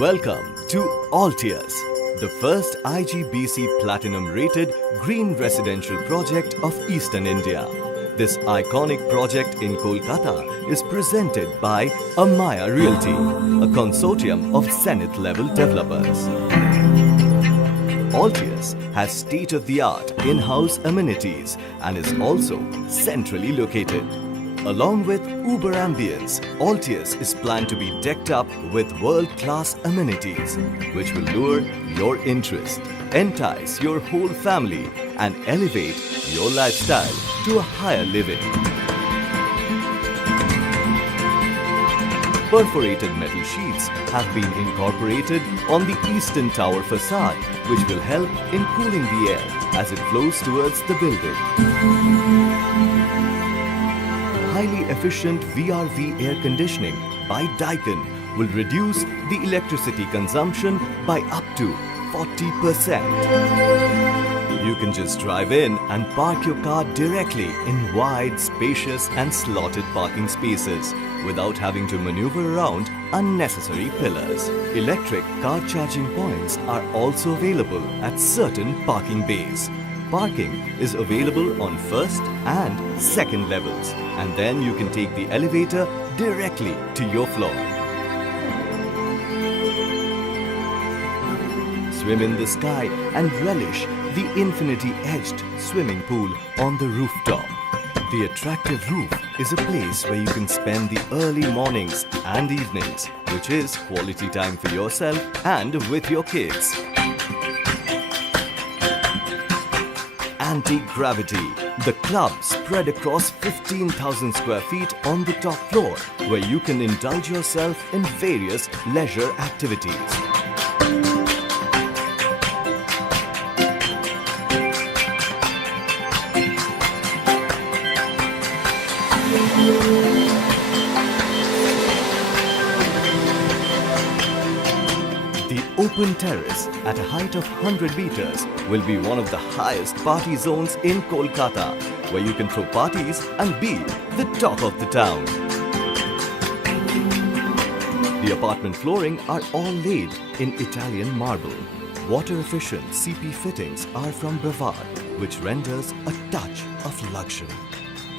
Welcome to Altius, the first IGBC Platinum-rated green residential project of Eastern India. This iconic project in Kolkata is presented by Amaya Realty, a consortium of Zenith-level developers. Altius has state-of-the-art in-house amenities and is also centrally located. Along with Uber ambience, Altius is planned to be decked up with world-class amenities, which will lure your interest, entice your whole family, and elevate your lifestyle to a higher living. Perforated metal sheets have been incorporated on the eastern tower facade, which will help in cooling the air as it flows towards the building. Highly efficient VRV air conditioning by Daikin will reduce the electricity consumption by up to 40%. You can just drive in and park your car directly in wide, spacious and slotted parking spaces without having to maneuver around unnecessary pillars. Electric car charging points are also available at certain parking bays. Parking is available on first and second levels, and then you can take the elevator directly to your floor. Swim in the sky and relish the infinity-edged swimming pool on the rooftop. The attractive roof is a place where you can spend the early mornings and evenings, which is quality time for yourself and with your kids. Anti-gravity. The club spread across 15,000 square feet on the top floor, where you can indulge yourself in various leisure activities. The open terrace at a height of 100 meters will be one of the highest party zones in Kolkata, where you can throw parties and be the talk of the town. The apartment flooring are all laid in Italian marble. Water-efficient CP fittings are from Brevard, which renders a touch of luxury.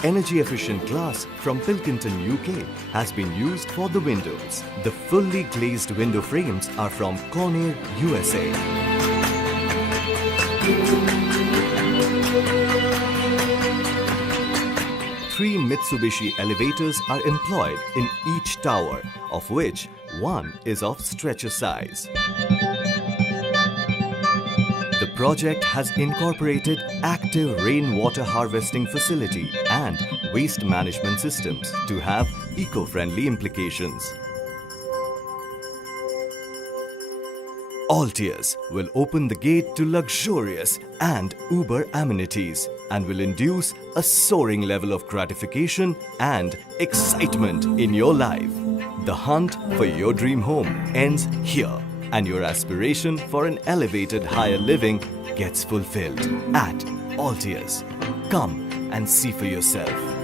Energy-efficient glass from Pilkington, UK has been used for the windows. The fully glazed window frames are from Conair, USA. Three Mitsubishi elevators are employed in each tower, of which one is of stretcher size. The project has incorporated active rainwater harvesting facility and waste management systems to have eco-friendly implications. Altius will open the gate to luxurious and Uber amenities and will induce a soaring level of gratification and excitement in your life. The hunt for your dream home ends here, and your aspiration for an elevated higher living gets fulfilled at Altius. Come and see for yourself.